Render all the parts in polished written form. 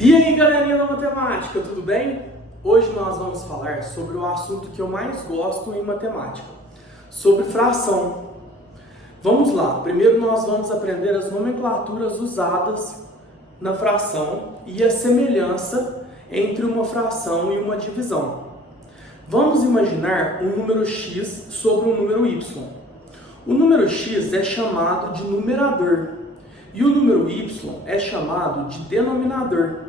E aí, galerinha da matemática, tudo bem? Hoje nós vamos falar sobre o assunto que eu mais gosto em matemática, sobre fração. Vamos lá, primeiro nós vamos aprender as nomenclaturas usadas na fração e a semelhança entre uma fração e uma divisão. Vamos imaginar um número x sobre um número y. O número x é chamado de numerador e o número y é chamado de denominador.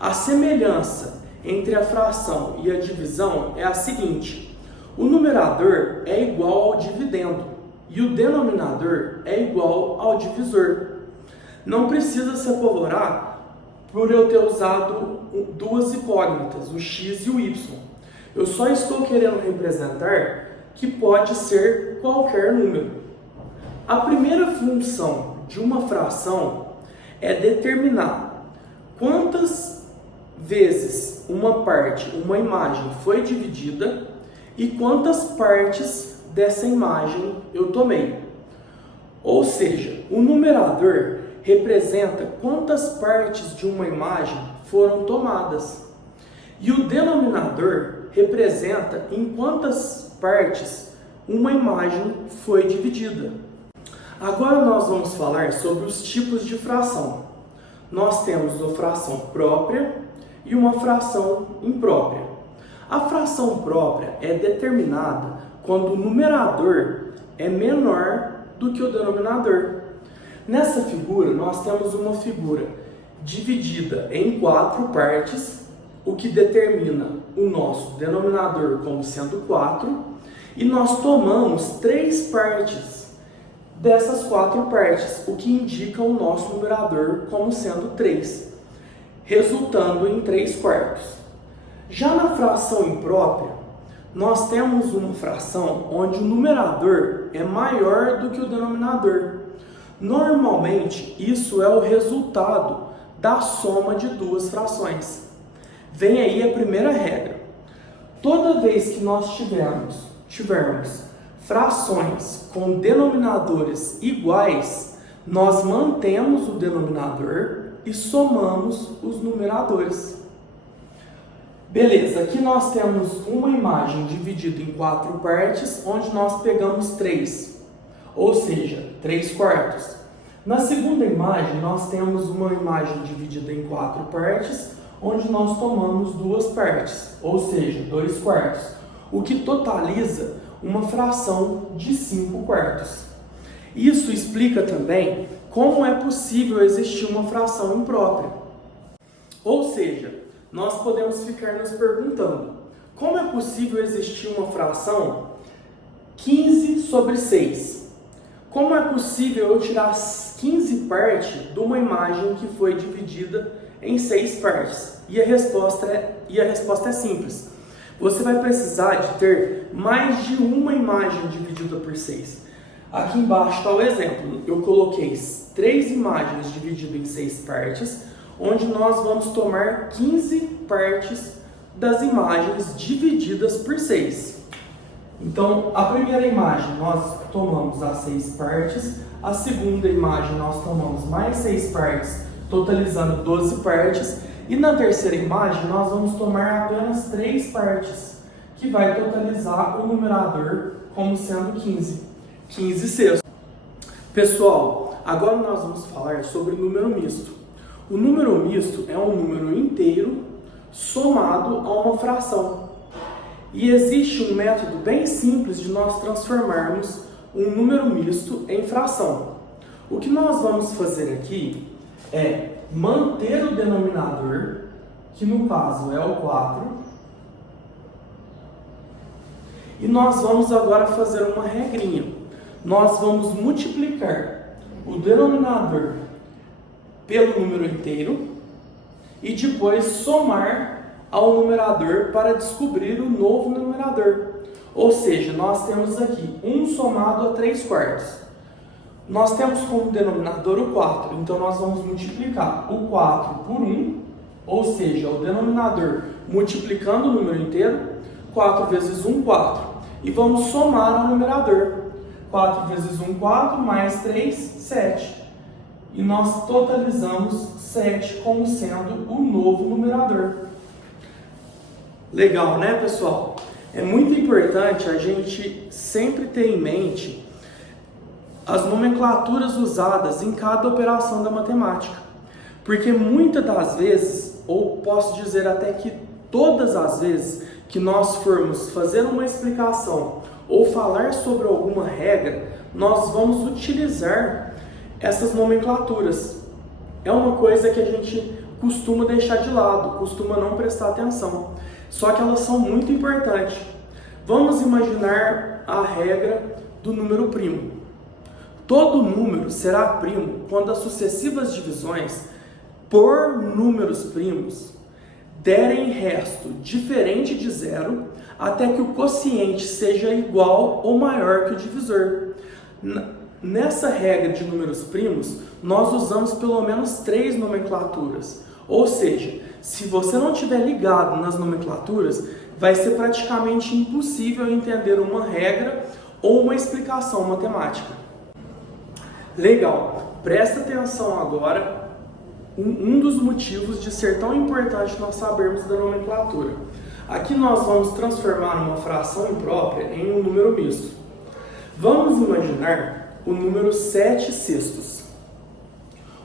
A semelhança entre a fração e a divisão é a seguinte: o numerador é igual ao dividendo e o denominador é igual ao divisor. Não precisa se apavorar por eu ter usado duas incógnitas, o x e o y. Eu só estou querendo representar que pode ser qualquer número. A primeira função de uma fração é determinar quantas vezes uma imagem foi dividida e quantas partes dessa imagem eu tomei. Ou seja, o numerador representa quantas partes de uma imagem foram tomadas e o denominador representa em quantas partes uma imagem foi dividida. Agora nós vamos falar sobre os tipos de fração. Nós temos uma fração própria e uma fração imprópria. A fração própria é determinada quando o numerador é menor do que o denominador. Nessa figura, nós temos uma figura dividida em 4 partes, o que determina o nosso denominador como sendo 4, e nós tomamos 3 partes dessas 4 partes, o que indica o nosso numerador como sendo 3, resultando em 3/4. Já na fração imprópria, nós temos uma fração onde o numerador é maior do que o denominador. Normalmente, isso é o resultado da soma de duas frações. Vem aí a primeira regra. Toda vez que nós tivermos frações com denominadores iguais, nós mantemos o denominador e somamos os numeradores. Beleza, aqui nós temos uma imagem dividida em 4 partes, onde nós pegamos 3, ou seja, 3/4. Na segunda imagem, nós temos uma imagem dividida em 4 partes, onde nós tomamos 2 partes, ou seja, 2/4, o que totaliza uma fração de 5/4. Isso explica também como é possível existir uma fração imprópria. Ou seja, nós podemos ficar nos perguntando: como é possível existir uma fração 15/6? Como é possível eu tirar 15 partes de uma imagem que foi dividida em 6 partes? E a resposta é simples. Você vai precisar de ter mais de uma imagem dividida por 6. Aqui embaixo está o exemplo. Eu coloquei 3 imagens divididas em 6 partes, onde nós vamos tomar 15 partes das imagens divididas por 6. Então, a primeira imagem nós tomamos as 6 partes, a segunda imagem nós tomamos mais 6 partes, totalizando 12 partes, e na terceira imagem nós vamos tomar apenas 3 partes, que vai totalizar o numerador como sendo 15/6. Pessoal, agora nós vamos falar sobre o número misto. O número misto é um número inteiro somado a uma fração. E existe um método bem simples de nós transformarmos um número misto em fração. O que nós vamos fazer aqui é manter o denominador, que no caso é o 4, e nós vamos agora fazer uma regrinha. Nós vamos multiplicar o denominador pelo número inteiro e depois somar ao numerador para descobrir o novo numerador. Ou seja, nós temos aqui 1 somado a 3/4. Nós temos como denominador o 4, então nós vamos multiplicar o 4 por 1, ou seja, o denominador multiplicando o número inteiro, 4 vezes 1, 4. E vamos somar ao numerador. 4 vezes 1, 4, mais 3, 7. e nós totalizamos 7 como sendo o novo numerador. Legal, né, pessoal? É muito importante a gente sempre ter em mente as nomenclaturas usadas em cada operação da matemática. Porque muitas das vezes, ou posso dizer até que todas as vezes que nós formos fazer uma explicação ou falar sobre alguma regra, nós vamos utilizar essas nomenclaturas. É uma coisa que a gente costuma deixar de lado, costuma não prestar atenção. Só que elas são muito importantes. Vamos imaginar a regra do número primo. Todo número será primo quando as sucessivas divisões por números primos derem resto diferente de zero até que o quociente seja igual ou maior que o divisor. Nessa regra de números primos, nós usamos pelo menos 3 nomenclaturas. Ou seja, se você não estiver ligado nas nomenclaturas, vai ser praticamente impossível entender uma regra ou uma explicação matemática. Legal, presta atenção agora, um dos motivos de ser tão importante nós sabermos da nomenclatura. Aqui nós vamos transformar uma fração imprópria em um número misto. Vamos imaginar o número 7/6.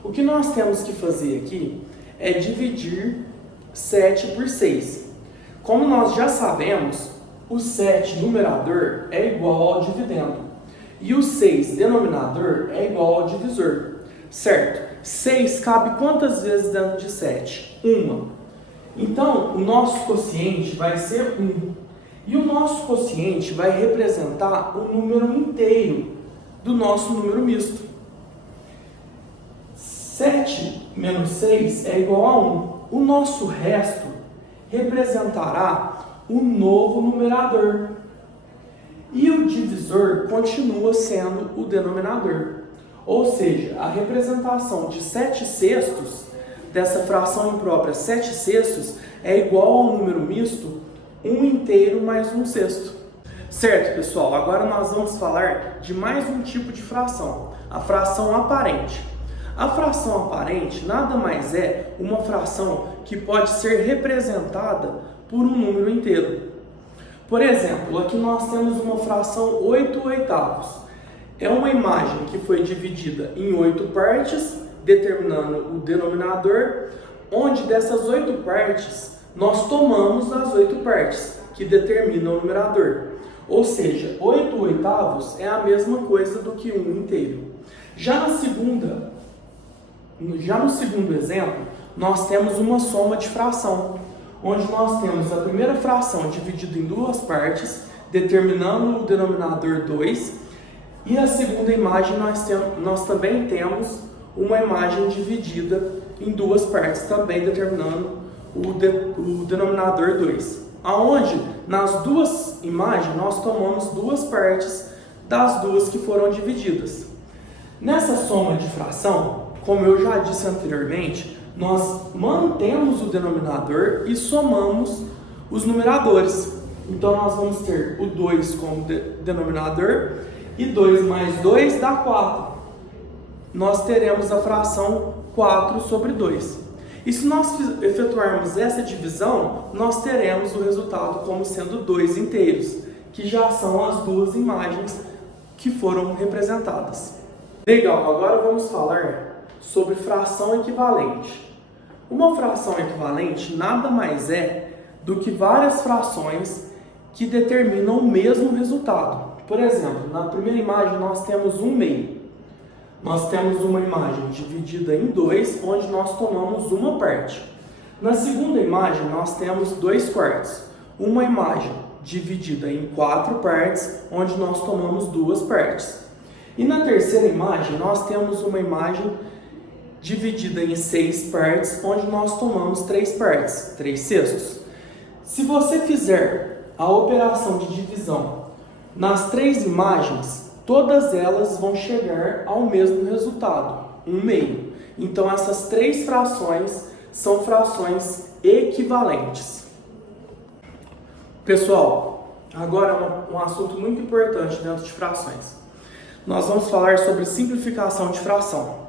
O que nós temos que fazer aqui é dividir 7 por 6. Como nós já sabemos, o 7 numerador é igual ao dividendo e o 6 denominador é igual ao divisor, certo? 6 cabe quantas vezes dentro de 7? Uma. Então, o nosso quociente vai ser 1. E o nosso quociente vai representar o número inteiro do nosso número misto. 7 menos 6 é igual a 1. O nosso resto representará o novo numerador. E o divisor continua sendo o denominador. Ou seja, a representação de 7/6 dessa fração imprópria 7/6 é igual ao número misto 1 inteiro mais 1/6. Certo, pessoal? Agora nós vamos falar de mais um tipo de fração, a fração aparente. A fração aparente nada mais é uma fração que pode ser representada por um número inteiro. Por exemplo, aqui nós temos uma fração 8/8. É uma imagem que foi dividida em 8 partes, determinando o denominador, onde dessas 8 partes nós tomamos as 8 partes, que determinam o numerador. Ou seja, 8/8 é a mesma coisa do que 1 inteiro. Já no segundo exemplo, nós temos uma soma de fração, onde nós temos a primeira fração dividida em 2 partes, determinando o denominador 2, e a segunda imagem nós também temos uma imagem dividida em 2 partes, também determinando o denominador 2. Aonde nas duas imagens nós tomamos 2 partes das duas que foram divididas. Nessa soma de fração, como eu já disse anteriormente, nós mantemos o denominador e somamos os numeradores. Então nós vamos ter o 2 como denominador e 2 mais 2 dá 4. Nós teremos a fração 4/2. E se nós efetuarmos essa divisão, nós teremos o resultado como sendo 2 inteiros, que já são as duas imagens que foram representadas. Legal, agora vamos falar sobre fração equivalente. Uma fração equivalente nada mais é do que várias frações que determinam o mesmo resultado. Por exemplo, na primeira imagem nós temos 1/2. Nós temos uma imagem dividida em 2, onde nós tomamos uma parte. Na segunda imagem nós temos 2/4. Uma imagem dividida em 4 partes, onde nós tomamos 2 partes. E na terceira imagem nós temos uma imagem dividida em 6 partes, onde nós tomamos 3 partes, 3/6. Se você fizer a operação de divisão nas 3 imagens, todas elas vão chegar ao mesmo resultado, 1/2. Então essas 3 frações são frações equivalentes. Pessoal, agora um assunto muito importante dentro de frações. Nós vamos falar sobre simplificação de fração.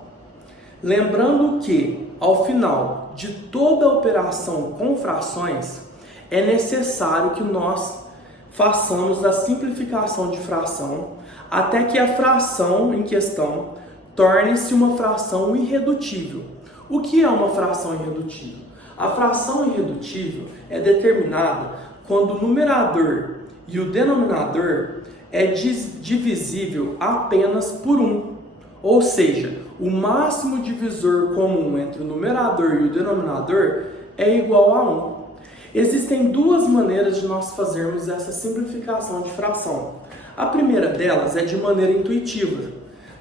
Lembrando que, ao final de toda operação com frações, é necessário que nós façamos a simplificação de fração até que a fração em questão torne-se uma fração irredutível. O que é uma fração irredutível? A fração irredutível é determinada quando o numerador e o denominador é divisível apenas por 1. Ou seja, o máximo divisor comum entre o numerador e o denominador é igual a 1. Existem duas maneiras de nós fazermos essa simplificação de fração. A primeira delas é de maneira intuitiva.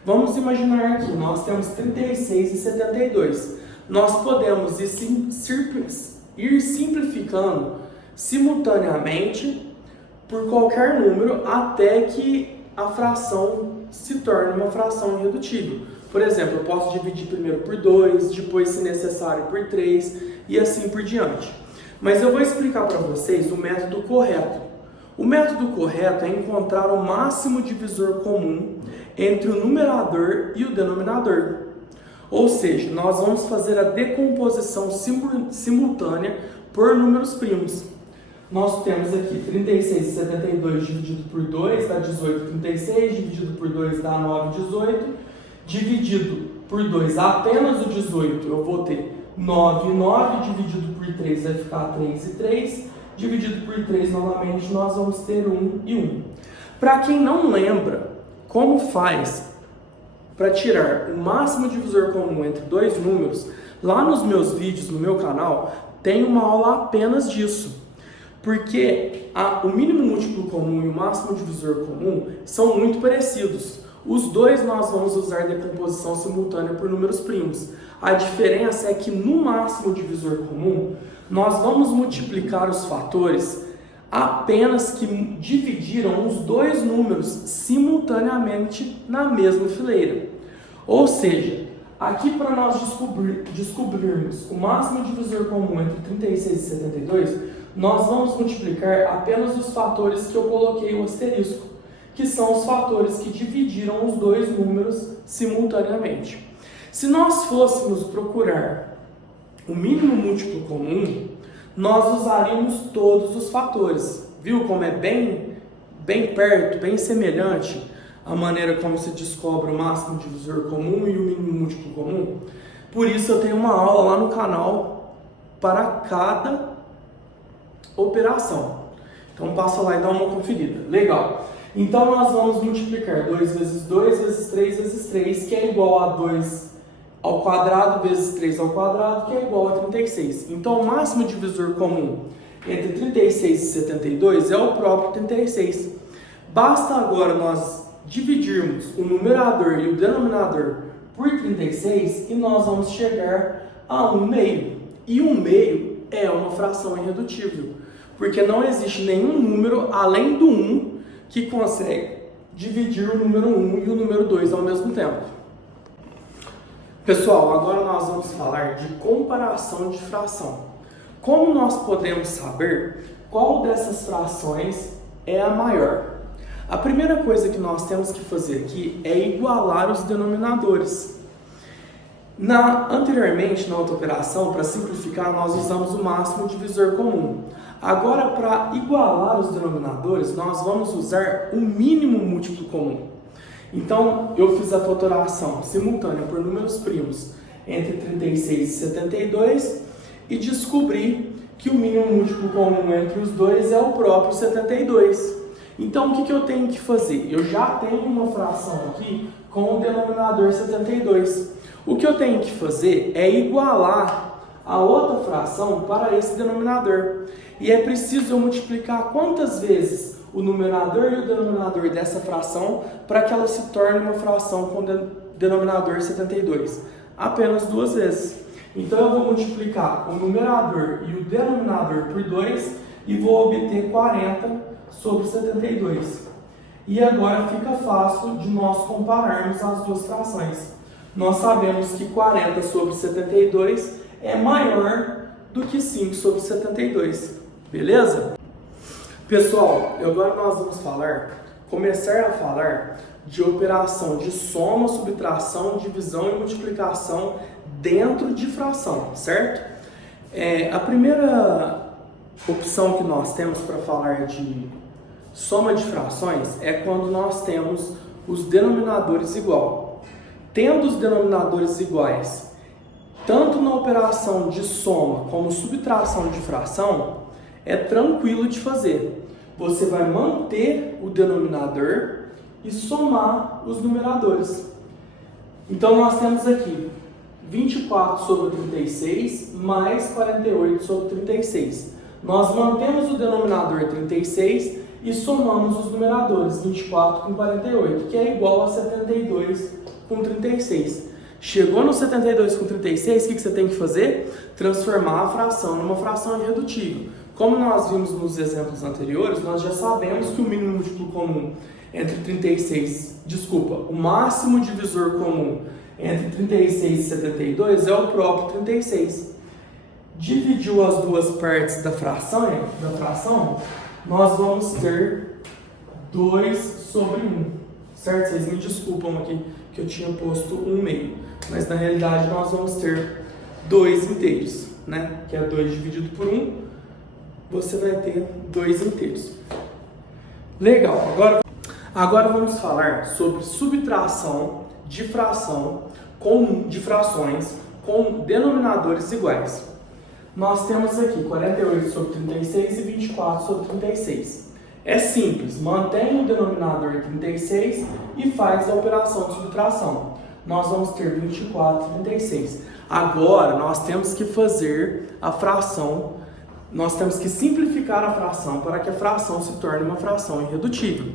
Vamos imaginar que nós temos 36 e 72. Nós podemos ir simplificando simultaneamente por qualquer número até que a fração se torne uma fração irredutível. Por exemplo, eu posso dividir primeiro por 2, depois, se necessário, por 3 e assim por diante. Mas eu vou explicar para vocês o método correto. O método correto é encontrar o máximo divisor comum entre o numerador e o denominador. Ou seja, nós vamos fazer a decomposição simultânea por números primos. Nós temos aqui 36 e 72 dividido por 2 dá 18, 36, dividido por 2 dá 9, 18, dividido por 2 apenas o 18, eu vou ter 9 e 9, dividido por 3 vai ficar 3 e 3, dividido por 3 novamente nós vamos ter 1 e 1. Para quem não lembra como faz para tirar o máximo divisor comum entre dois números, lá nos meus vídeos, no meu canal, tem uma aula apenas disso. Porque o mínimo múltiplo comum e o máximo divisor comum são muito parecidos. Os dois nós vamos usar decomposição simultânea por números primos. A diferença é que no máximo divisor comum, nós vamos multiplicar os fatores apenas que dividiram os dois números simultaneamente na mesma fileira. Ou seja, aqui para nós descobrirmos o máximo divisor comum entre 36 e 72, nós vamos multiplicar apenas os fatores que eu coloquei o asterisco, que são os fatores que dividiram os dois números simultaneamente. Se nós fôssemos procurar o mínimo múltiplo comum, nós usaríamos todos os fatores. Viu como é bem perto, bem semelhante a maneira como se descobre o máximo divisor comum e o mínimo múltiplo comum? Por isso eu tenho uma aula lá no canal para cada operação. Então passa lá e dá uma conferida. Legal. Então nós vamos multiplicar 2 vezes 2 vezes 3 vezes 3, que é igual a 2 ao quadrado vezes 3 ao quadrado, que é igual a 36. Então o máximo divisor comum entre 36 e 72 é o próprio 36. Basta agora nós dividirmos o numerador e o denominador por 36 e nós vamos chegar a 1/2. E 1/2 é uma fração irredutível, porque não existe nenhum número além do 1 que consegue dividir o número 1 e o número 2 ao mesmo tempo. Pessoal, agora nós vamos falar de comparação de fração. Como nós podemos saber qual dessas frações é a maior? A primeira coisa que nós temos que fazer aqui é igualar os denominadores. Anteriormente, na outra operação, para simplificar, nós usamos o máximo divisor comum. Agora, para igualar os denominadores, nós vamos usar o mínimo múltiplo comum. Então, eu fiz a fatoração simultânea por números primos entre 36 e 72 e descobri que o mínimo múltiplo comum entre os dois é o próprio 72. Então, o que eu tenho que fazer? Eu já tenho uma fração aqui com o denominador 72. O que eu tenho que fazer é igualar a outra fração para esse denominador. E é preciso eu multiplicar quantas vezes o numerador e o denominador dessa fração para que ela se torne uma fração com denominador 72? Apenas 2 vezes. Então eu vou multiplicar o numerador e o denominador por 2 e vou obter 40 sobre 72. E agora fica fácil de nós compararmos as duas frações. Nós sabemos que 40 sobre 72 é maior do que 5 sobre 72. Beleza? Pessoal, agora nós vamos começar a falar de operação de soma, subtração, divisão e multiplicação dentro de fração, certo? A primeira opção que nós temos para falar de soma de frações é quando nós temos os denominadores igual. Tendo os denominadores iguais, tanto na operação de soma como subtração de fração, é tranquilo de fazer. Você vai manter o denominador e somar os numeradores. Então nós temos aqui 24 sobre 36 mais 48 sobre 36. Nós mantemos o denominador 36 e somamos os numeradores 24 com 48, que é igual a 72 com 36. Chegou no 72 com 36, o que você tem que fazer? Transformar a fração numa fração irredutível. Como nós vimos nos exemplos anteriores, nós já sabemos que o mínimo múltiplo comum entre 36, o máximo divisor comum entre 36 e 72 é o próprio 36. Dividiu as duas partes da fração, nós vamos ter 2 sobre 1, certo? Vocês me desculpam aqui que eu tinha posto 1 meio, mas na realidade nós vamos ter 2 inteiros, né? Que é 2 dividido por 1, você vai ter 2 inteiros. Legal, agora vamos falar sobre subtração de frações com denominadores iguais. Nós temos aqui 48 sobre 36 e 24 sobre 36. É simples, mantém o denominador 36 e faz a operação de subtração. Nós vamos ter 24 e 36. Agora, nós temos que fazer a fração, nós temos que simplificar a fração para que a fração se torne uma fração irredutível.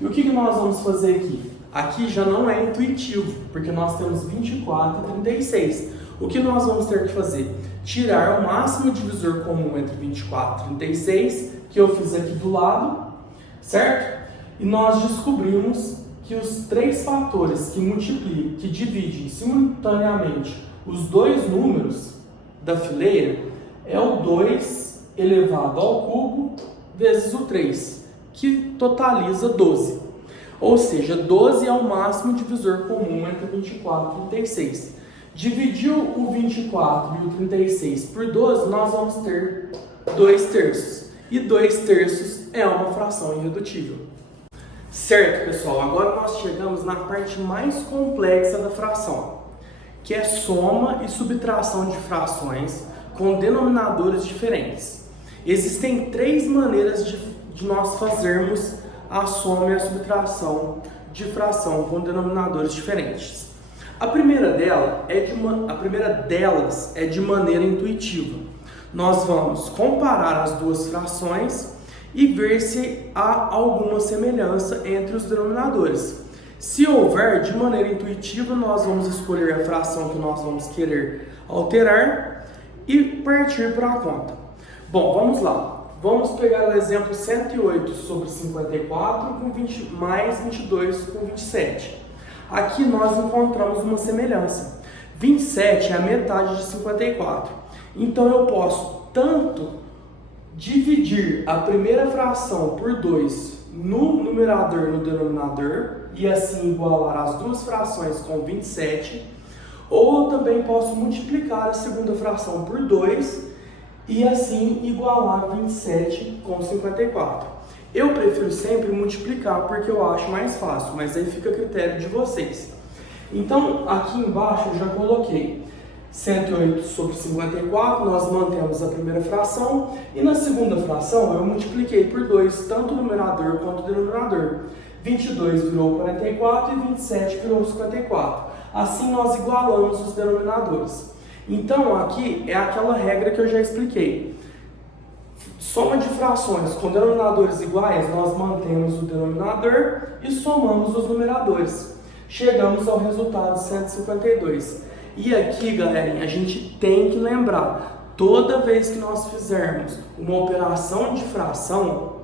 E o que nós vamos fazer aqui? Aqui já não é intuitivo, porque nós temos 24 e 36. O que nós vamos ter que fazer? Tirar o máximo divisor comum entre 24 e 36, que eu fiz aqui do lado, certo? E nós descobrimos que os 3 fatores que dividem simultaneamente os dois números da fileira é o 2 elevado ao cubo vezes o 3, que totaliza 12. Ou seja, 12 é o máximo divisor comum entre 24 e 36. Dividiu o 24 e o 36 por 12, nós vamos ter 2 terços. E 2 terços é uma fração irredutível. Certo, pessoal? Agora nós chegamos na parte mais complexa da fração, que é soma e subtração de frações com denominadores diferentes. Existem 3 maneiras de nós fazermos a soma e a subtração de fração com denominadores diferentes. A primeira delas é de maneira intuitiva. Nós vamos comparar as duas frações e ver se há alguma semelhança entre os denominadores. Se houver, de maneira intuitiva, nós vamos escolher a fração que nós vamos querer alterar e partir para a conta. Bom, vamos lá. Vamos pegar o exemplo 108 sobre 54 mais 22 com 27. Aqui nós encontramos uma semelhança. 27 é a metade de 54. Então eu posso tanto dividir a primeira fração por 2 no numerador e no denominador e assim igualar as duas frações com 27, ou eu também posso multiplicar a segunda fração por 2 e assim igualar 27 com 54. Eu prefiro sempre multiplicar porque eu acho mais fácil, mas aí fica a critério de vocês. Então, aqui embaixo eu já coloquei 108 sobre 54, nós mantemos a primeira fração, e na segunda fração eu multipliquei por 2, tanto o numerador quanto o denominador. 22 virou 44 e 27 virou 54. Assim nós igualamos os denominadores. Então, aqui é aquela regra que eu já expliquei. Soma de frações com denominadores iguais, nós mantemos o denominador e somamos os numeradores. Chegamos ao resultado 152. E aqui, galerinha, a gente tem que lembrar, toda vez que nós fizermos uma operação de fração,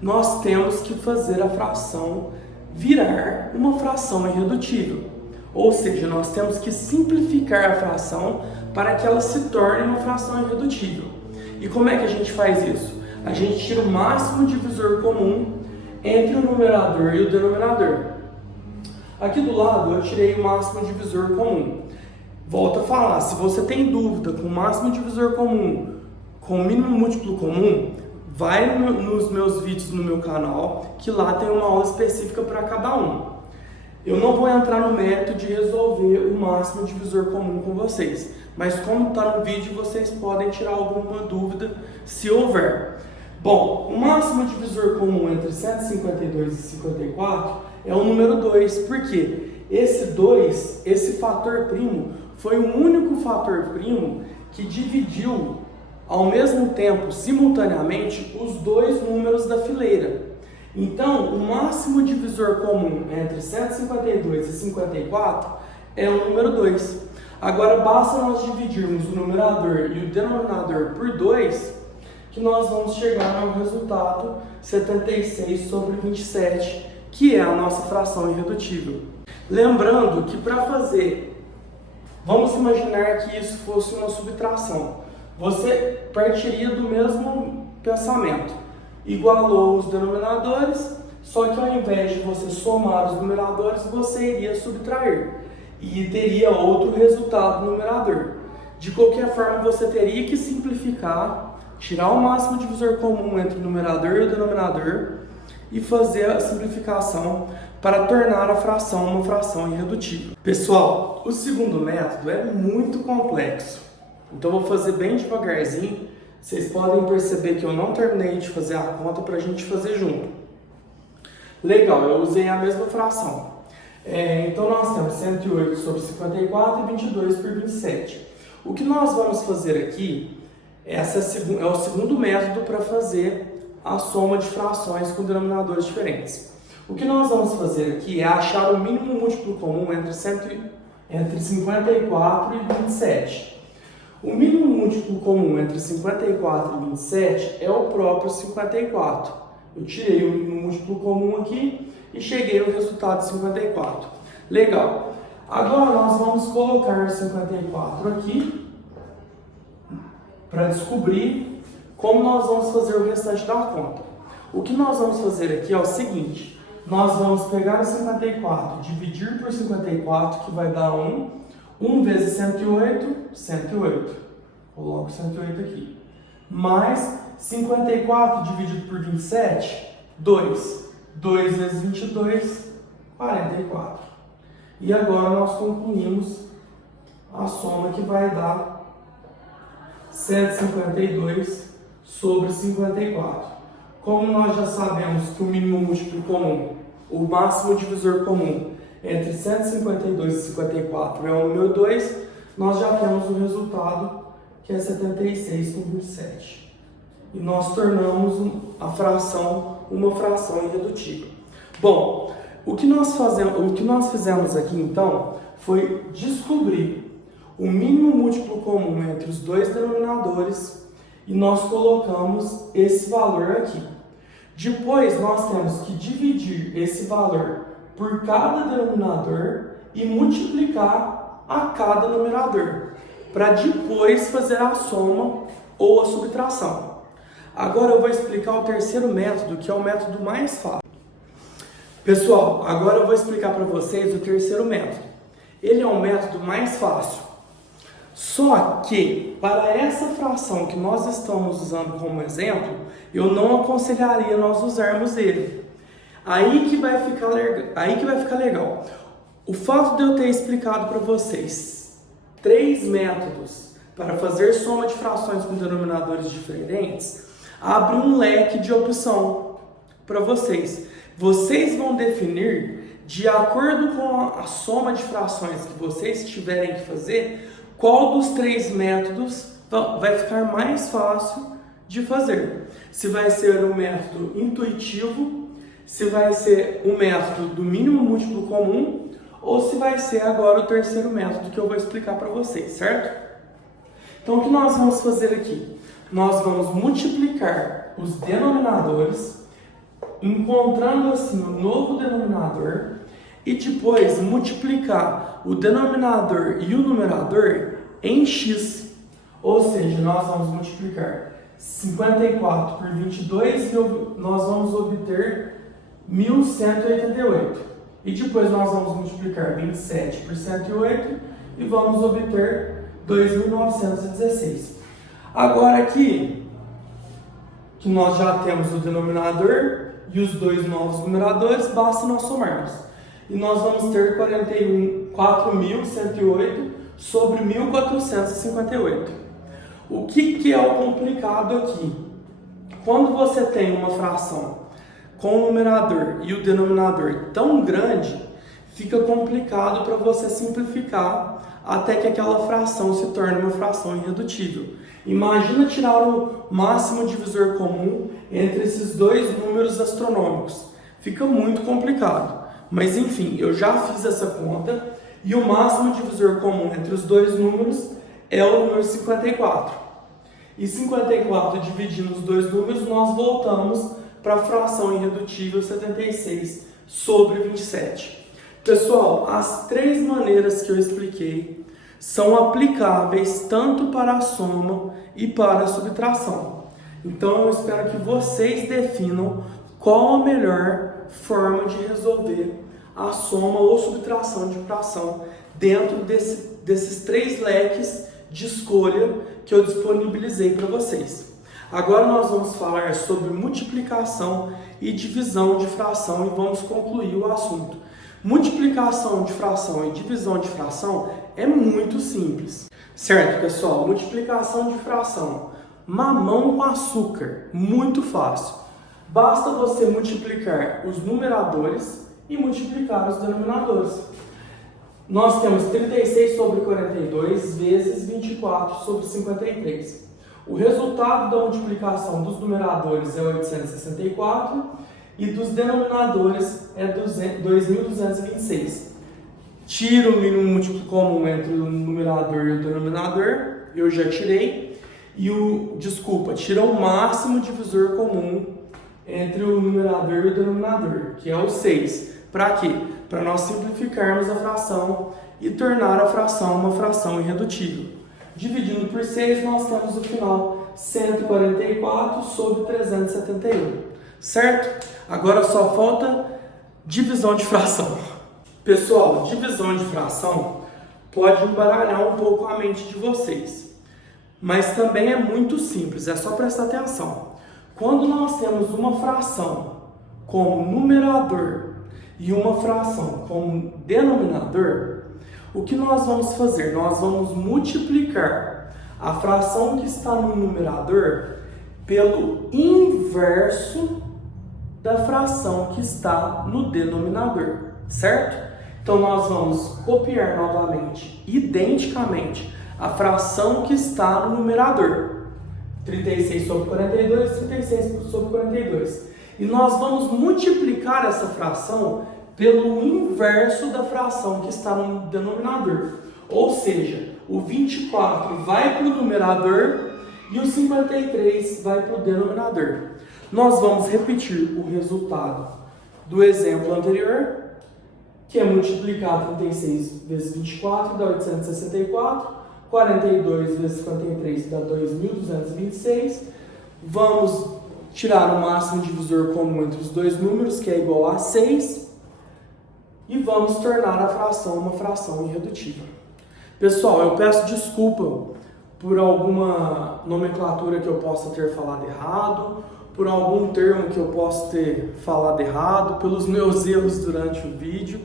nós temos que fazer a fração virar uma fração irredutível. Ou seja, nós temos que simplificar a fração para que ela se torne uma fração irredutível. E como é que a gente faz isso? A gente tira o máximo divisor comum entre o numerador e o denominador. Aqui do lado eu tirei o máximo divisor comum. Volto a falar, se você tem dúvida com o máximo divisor comum, com o mínimo múltiplo comum, vai nos meus vídeos no meu canal, que lá tem uma aula específica para cada um. Eu não vou entrar no mérito de resolver o máximo divisor comum com vocês, mas como está no vídeo, vocês podem tirar alguma dúvida se houver. Bom, o máximo divisor comum entre 152 e 54 é o número 2, porque esse 2, esse fator primo, foi o único fator primo que dividiu ao mesmo tempo, simultaneamente, os dois números da fileira. Então, o máximo divisor comum entre 152 e 54 é o número 2. Agora, basta nós dividirmos o numerador e o denominador por 2, que nós vamos chegar ao resultado 76 sobre 27, que é a nossa fração irredutível. Lembrando que para fazer, vamos imaginar que isso fosse uma subtração. Você partiria do mesmo pensamento. Igualou os denominadores, só que ao invés de você somar os numeradores, você iria subtrair. E teria outro resultado no numerador. De qualquer forma, você teria que simplificar, tirar o máximo divisor comum entre o numerador e o denominador e fazer a simplificação para tornar a fração uma fração irredutível. Pessoal, o segundo método é muito complexo, então vou fazer bem devagarzinho. Vocês podem perceber que eu não terminei de fazer a conta para a gente fazer junto. Legal, eu usei a mesma fração. Então nós temos 108 sobre 54 e 22 por 27. O que nós vamos fazer aqui, é o segundo método para fazer a soma de frações com denominadores diferentes. O que nós vamos fazer aqui é achar o mínimo múltiplo comum entre 54 e 27. O mínimo múltiplo comum entre 54 e 27 é o próprio 54. Eu tirei o mínimo múltiplo comum aqui e cheguei ao resultado de 54. Legal. Agora nós vamos colocar 54 aqui para descobrir como nós vamos fazer o restante da conta. O que nós vamos fazer aqui é o seguinte: nós vamos pegar o 54, dividir por 54, que vai dar 1. 1 vezes 108, 108. Coloco 108 aqui. Mais 54 dividido por 27, 2. 2 vezes 22, 44. E agora nós concluímos a soma, que vai dar 152 sobre 54. Como nós já sabemos que o mínimo múltiplo comum, o máximo divisor comum entre 152 e 54 é o número 2, nós já temos o resultado, que é 76 com 27. E nós tornamos a fração uma fração irredutível. Bom, o que nós fizemos aqui então foi descobrir o mínimo múltiplo comum entre os dois denominadores e nós colocamos esse valor aqui. Depois nós temos que dividir esse valor por cada denominador e multiplicar a cada numerador, para depois fazer a soma ou a subtração. Agora eu vou explicar o terceiro método, que é o método mais fácil. Pessoal, agora eu vou explicar para vocês o terceiro método. Ele é um método mais fácil. Só que, para essa fração que nós estamos usando como exemplo, eu não aconselharia nós usarmos ele. Aí que vai ficar legal. O fato de eu ter explicado para vocês 3 métodos para fazer soma de frações com denominadores diferentes, abre um leque de opção para vocês. Vocês vão definir, de acordo com a soma de frações que vocês tiverem que fazer, qual dos 3 métodos vai ficar mais fácil de fazer. Se vai ser o método intuitivo, se vai ser o método do mínimo múltiplo comum, ou se vai ser agora o terceiro método que eu vou explicar para vocês, certo? Então, o que nós vamos fazer aqui? Nós vamos multiplicar os denominadores, encontrando assim o novo denominador, e depois multiplicar o denominador e o numerador em x. Ou seja, nós vamos multiplicar 54 por 22 e nós vamos obter 1188. E depois nós vamos multiplicar 27 por 108 e vamos obter 2.916. Agora aqui, que nós já temos o denominador e os dois novos numeradores, basta nós somarmos. E nós vamos ter 4.108 sobre 1.458. O que é o complicado aqui? Quando você tem uma fração com o numerador e o denominador tão grande, fica complicado para você simplificar até que aquela fração se torne uma fração irredutível. Imagina tirar o máximo divisor comum entre esses dois números astronômicos. Fica muito complicado. Mas enfim, eu já fiz essa conta e o máximo divisor comum entre os dois números é o número 54. E 54 dividindo os dois números, nós voltamos para a fração irredutível 76 sobre 27. Pessoal, as três maneiras que eu expliquei são aplicáveis tanto para a soma e para a subtração. Então, eu espero que vocês definam qual a melhor forma de resolver a soma ou subtração de fração dentro desses três leques de escolha que eu disponibilizei para vocês. Agora nós vamos falar sobre multiplicação e divisão de fração e vamos concluir o assunto. Multiplicação de fração e divisão de fração é muito simples. Certo, pessoal? Multiplicação de fração. Mamão com açúcar. Muito fácil. Basta você multiplicar os numeradores e multiplicar os denominadores. Nós temos 36 sobre 42 vezes 24 sobre 53. O resultado da multiplicação dos numeradores é 864 e dos denominadores é 2.226. Tiro o mínimo múltiplo comum entre o numerador e o denominador, eu já tirei. E tira o máximo divisor comum entre o numerador e o denominador, que é o 6. Para quê? Para nós simplificarmos a fração e tornar a fração uma fração irredutível. Dividindo por 6, nós temos o final 144 sobre 371. Certo? Agora só falta divisão de fração. Pessoal, divisão de fração pode embaralhar um pouco a mente de vocês, mas também é muito simples, é só prestar atenção. Quando nós temos uma fração como numerador e uma fração como denominador, o que nós vamos fazer? Nós vamos multiplicar a fração que está no numerador pelo inverso da fração que está no denominador, certo? Então nós vamos copiar novamente, identicamente, a fração que está no numerador. 36 sobre 42, 36 sobre 42. E nós vamos multiplicar essa fração pelo inverso da fração que está no denominador. Ou seja, o 24 vai para o numerador e o 53 vai para o denominador. Nós vamos repetir o resultado do exemplo anterior, que é multiplicar 36 vezes 24 dá 864, 42 vezes 53 dá 2.226. Vamos tirar o máximo divisor comum entre os dois números, que é igual a 6, e vamos tornar a fração uma fração irredutível. Pessoal, eu peço desculpa por alguma nomenclatura que eu possa ter falado errado, por algum termo que eu possa ter falado errado, pelos meus erros durante o vídeo.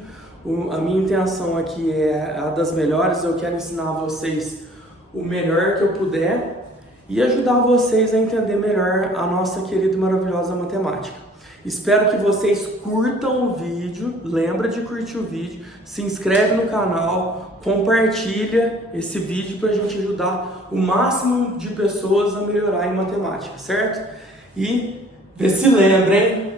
A minha intenção aqui é a das melhores, eu quero ensinar a vocês o melhor que eu puder e ajudar vocês a entender melhor a nossa querida e maravilhosa matemática. Espero que vocês curtam o vídeo, lembra de curtir o vídeo, se inscreve no canal, compartilha esse vídeo para a gente ajudar o máximo de pessoas a melhorar em matemática, certo? E vê se lembrem,